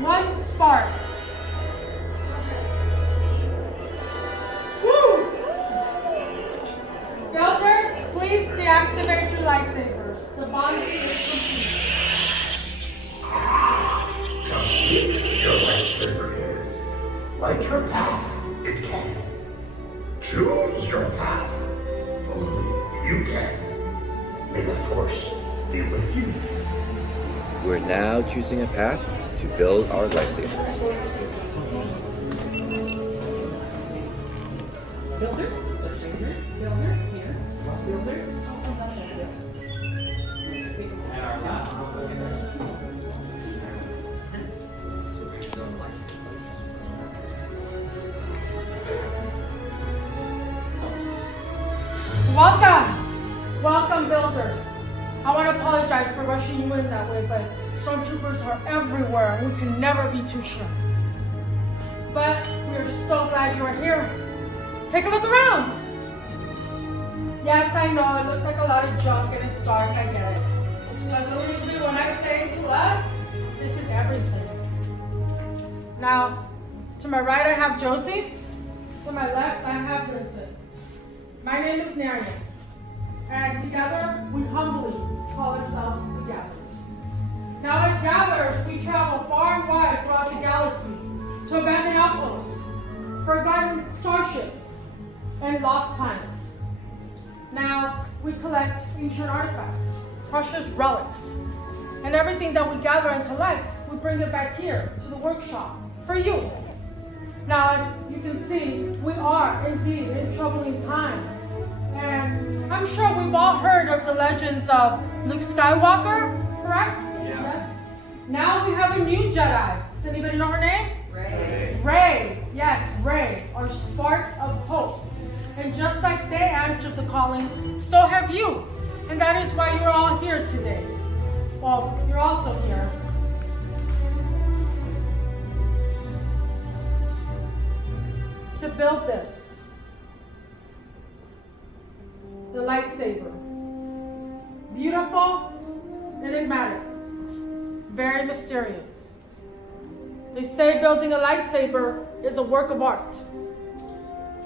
One spark. Woo! Builders, please deactivate your lightsabers. The bonding is complete. Complete your lightsaber is. Light your path, it can. Choose your path. Only you can. May the Force be with you. We're now choosing a path to build our lightsabers. Builder, here, builder. And our last one. Welcome builders. I want to apologize for rushing you in that way, but stormtroopers are everywhere and we can never be too sure. But we're so glad you're here. Take a look around. Yes, I know, it looks like a lot of junk and it's dark, I get it. But believe me, when I say to us, this is everything. Now, to my right I have Josie. To my left I have Vincent. My name is Narian. And together, we humbly call ourselves the Gatherers. Now, as Gatherers, we travel far and wide throughout the galaxy to abandoned outposts, forgotten starships, and lost planets. Now, we collect ancient artifacts, precious relics, and everything that we gather and collect, we bring it back here to the workshop for you. Now, as you can see, we are indeed in troubling times. And I'm sure we've all heard of the legends of Luke Skywalker, correct? Yeah. Now we have a new Jedi. Does anybody know her name? Rey. Rey. Yes, Rey, our spark of hope. And just like they answered the calling, so have you. And that is why you're all here today. Well, you're also here to build this. The lightsaber. Beautiful, enigmatic, very mysterious. They say building a lightsaber is a work of art.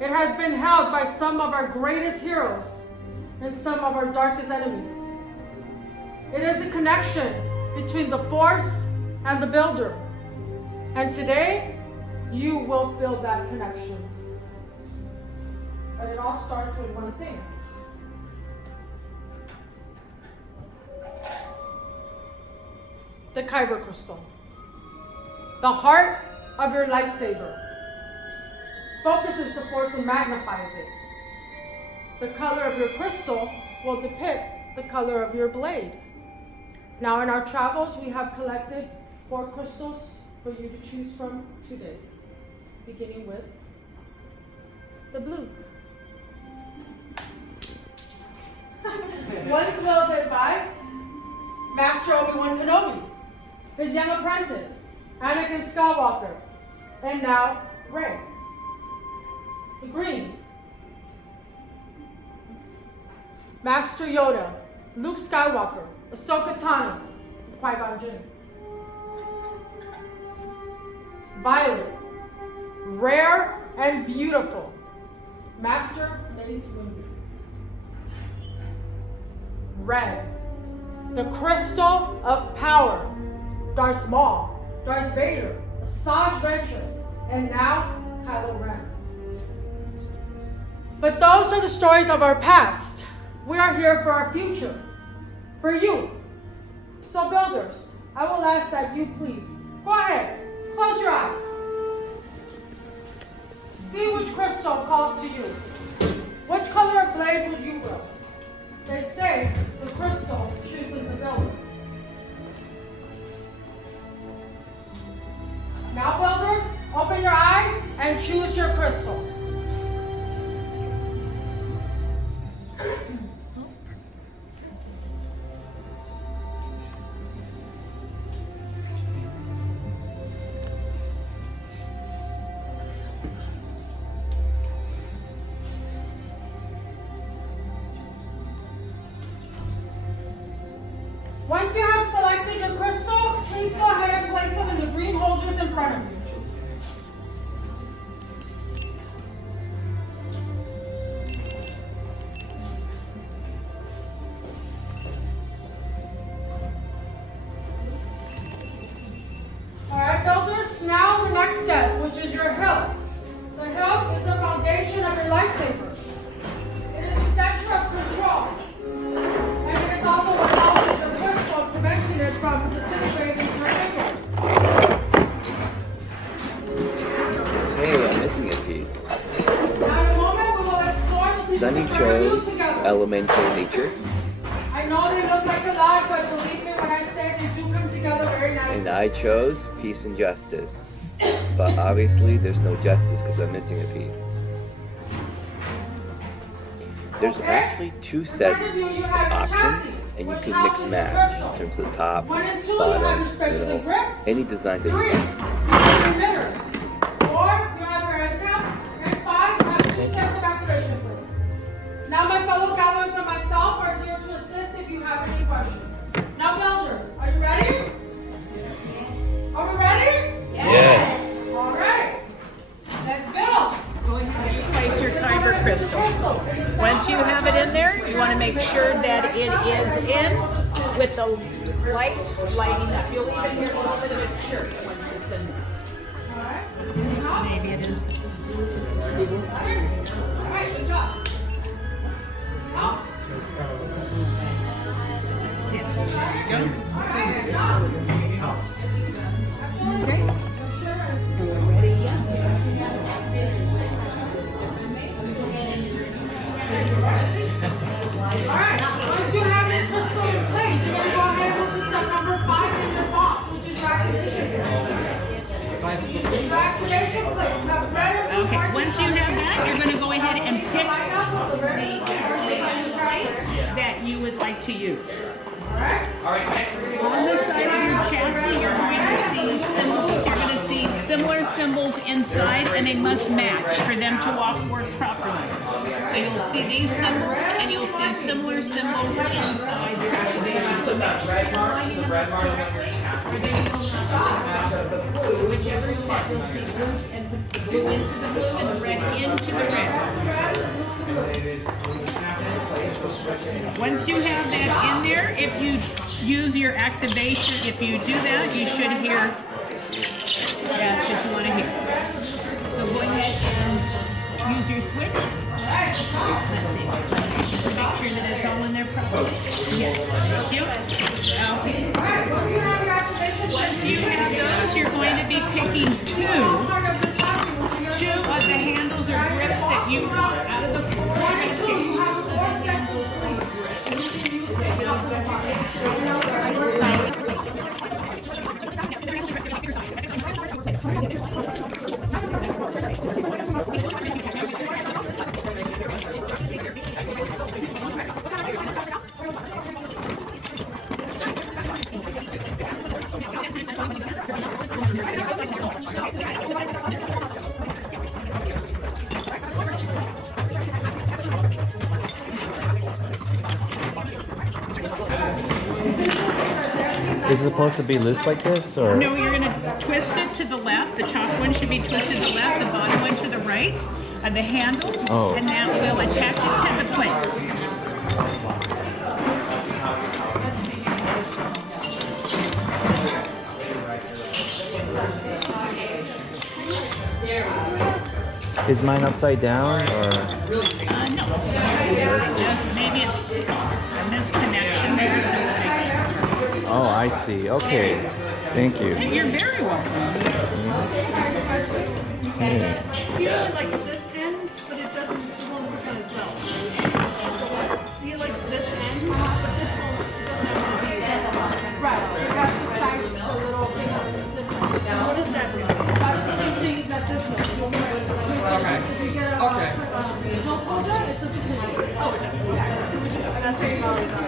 It has been held by some of our greatest heroes and some of our darkest enemies. It is a connection between the Force and the builder. And today, you will feel that connection. But it all starts with one thing. The Kyber crystal, the heart of your lightsaber, focuses the Force and magnifies it. The color of your crystal will depict the color of your blade. Now in our travels, we have collected 4 crystals for you to choose from today, beginning with the blue. Once wielded by Master Obi-Wan Kenobi, his young apprentice, Anakin Skywalker, and now Rey. The green. Master Yoda, Luke Skywalker, Ahsoka Tano, Qui-Gon Jinn. Violet, rare and beautiful, Master Mace Windu. Red, the crystal of power, Darth Maul, Darth Vader, Asajj Ventress, and now Kylo Ren. But those are the stories of our past. We are here for our future, for you. So builders, I will ask that you please, go ahead, close your eyes. See which crystal calls to you. Which color of blade would you will? They say the crystal chooses the builder. Now builders, open your eyes and choose your crystal. Once you have selected your crystal, please go ahead and place them in the green holder is your hilt. The hilt is the foundation of your lightsaber. It is the center of control. And it is also what allows the crystal, preventing it from disintegrating your fingers. Hey, I'm missing a piece. Now in a moment we will explore the pieces Sunny of your chose together. elemental nature, I know they look like a lot, but believe me when I say they do come together very nicely. and I chose peace and justice. But obviously, there's no justice because I'm missing a piece. There's actually two sets of options, and you can mix match in terms of the top, bottom, middle, any design that you 3, you want. have your emitters. 4, you have your end caps. And 5, you have 2 sets of activation plates. Now my fellow gatherers and myself are here to assist if you have any questions. Now builders, are you ready? Yes. Are we ready? Yes. All right. Let's build. Place your kyber crystal. Once you have it in there, you want to make sure that it is in with the lights lighting up. You'll even hear a little bit of it chirp once it's in there. All right. Maybe it is. All right, good job. Now. Yes. All right, good job. Okay. And we're ready. Yes. Alright, once you have your crystal in place, you're going to go ahead and move to step number 5 in your box, which is your activation plate. Your activation plates have red or blue Okay. markings Once you have that, you're going to go ahead and pick line up with the red or blue plates that you would like to use. Alright? On the side of your chassis, you're going to see symbols. You're going to see similar symbols inside, and they must match for them to work properly. So you'll see these symbols, and you'll see similar symbols inside your activation. So make sure you're lining them up correctly, or they will not. So whichever set, you'll see blue and put the blue into the blue and the red into the red. Once you have that in there, if you use your activation, if you do that, you should hear that's what you want to hear. So go ahead and use your switch. Let's see. To make sure that it's all in there properly. Yes. Thank you. Okay. Alright, once you have your activation Once you have those, you're going to be picking two of the handles or grips that you want out of the four. you have 4 sets of sleeves. And you can use the top of the Is it supposed to be loose like this, or? No, you're going to twist it to the left. The top one should be twisted to the left, the bottom one to the right of the handles, and that will attach it to the plates. Is mine upside down, or? No. Just maybe it's a misconnection there. So Oh, I see. Okay. Thank you. you're very welcome. Okay. He really likes this end, but it won't work out as well. He likes this end, but this doesn't have to be used. Right, it has the size of the little thing on this one. What does that mean? That's the same thing that this one. If you get a hilt holder, it's a decision. Oh, definitely. So we just, that's how you value that.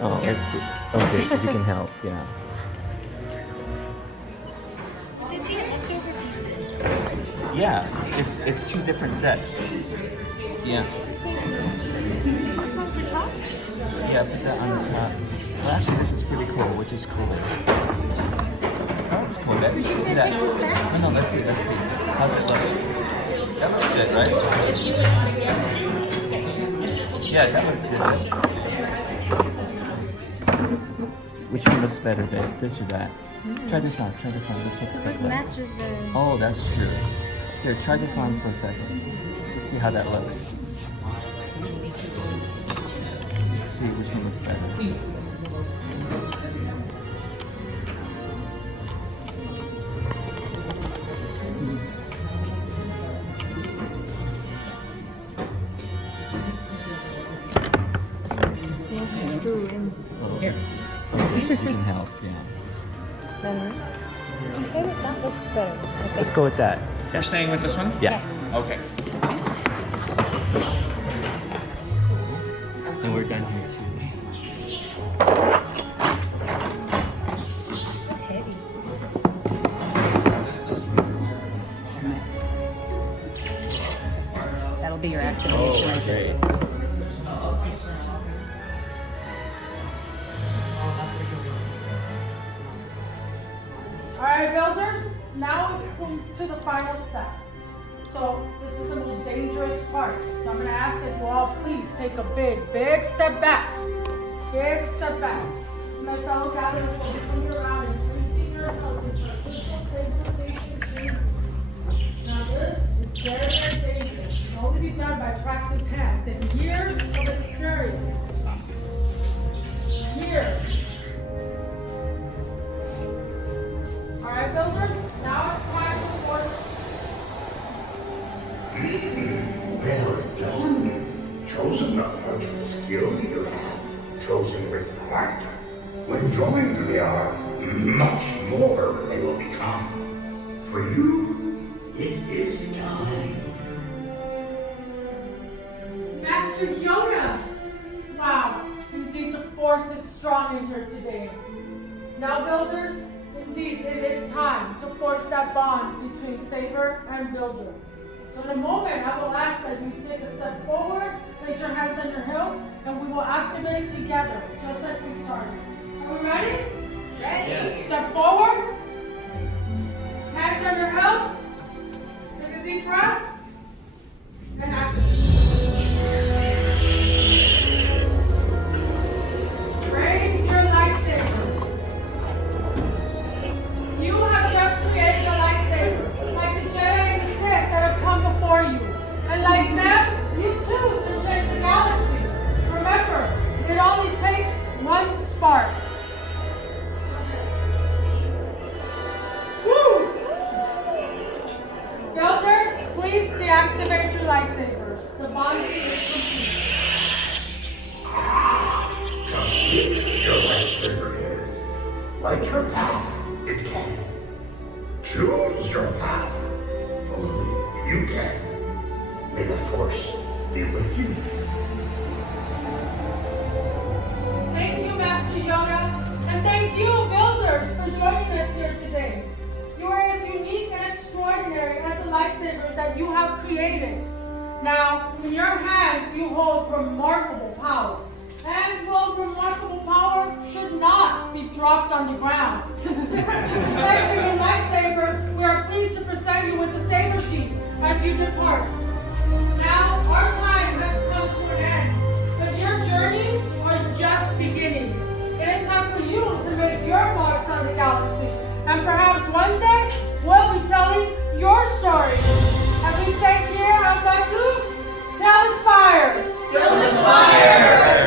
Oh, let's see. Okay, if you can help, yeah. Yeah, it's two different sets. Yeah. Yeah, put that on the top. Well, actually, this is pretty cool. Which is cooler? looks cool. That, no, let's see. How's it look? That looks good, right? Yeah, that looks good. Which one looks better, babe? This or that? Try this on. Let's take a quick look. Matches Oh, that's true. Here, try this on for a second. Just see how that looks. See which one looks better. Here. You can help, yeah. That looks better. Let's go with that. You're staying with this one? Yes. Okay. And we're done here too. It's heavy. That'll be your activation right there. Great. Alright, builders, now we come to the final step. So this is the most dangerous part. So I'm going to ask that you all please take a big step back. Big step back. My fellow gatherers will be coming around and increasing your noses for physical stabilization changes. Now this is very dangerous. It can only be done by practice hands and years of experience. Years. Alright, builders, now it's time to force. Well done. Chosen not much with skill you have. Chosen with heart. When joined they are, much more they will become. For you, it is done. Master Yoda! Wow, indeed the force is strong in here today. Now, builders, indeed it is time to force that bond between Saber and Builder. So in a moment, I will ask that you take a step forward, place your hands on your hilt, and we will activate together, just like we started. Are we ready? Ready. Yes. Step forward. Hands on your hilts. Take a deep breath. And activate. Raise your lightsabers. You have just created a lightsaber, like the Jedi and the Sith that have come before you. And like them, you too can change the galaxy. Remember, it only takes one spark. Woo! Builders, please deactivate your lightsabers. The bonding is complete. Complete your lightsaber is. Light your path, it can. Choose your path. Only you can. May the Force be with you. Thank you, Master Yoda, and thank you, builders, for joining us here today. You are as unique and extraordinary as the lightsaber that you have created. Now, in your hands, you hold remarkable power. And, well, remarkable power should not be dropped on the ground. Protecting your lightsaber, we are pleased to present you with the saber sheath as you depart. Now, our time has come to an end, but your journeys are just beginning. It is time for you to make your marks on the galaxy, and perhaps one day we'll be telling your story. As we say here on Batu, tell us fire. Tell us fire!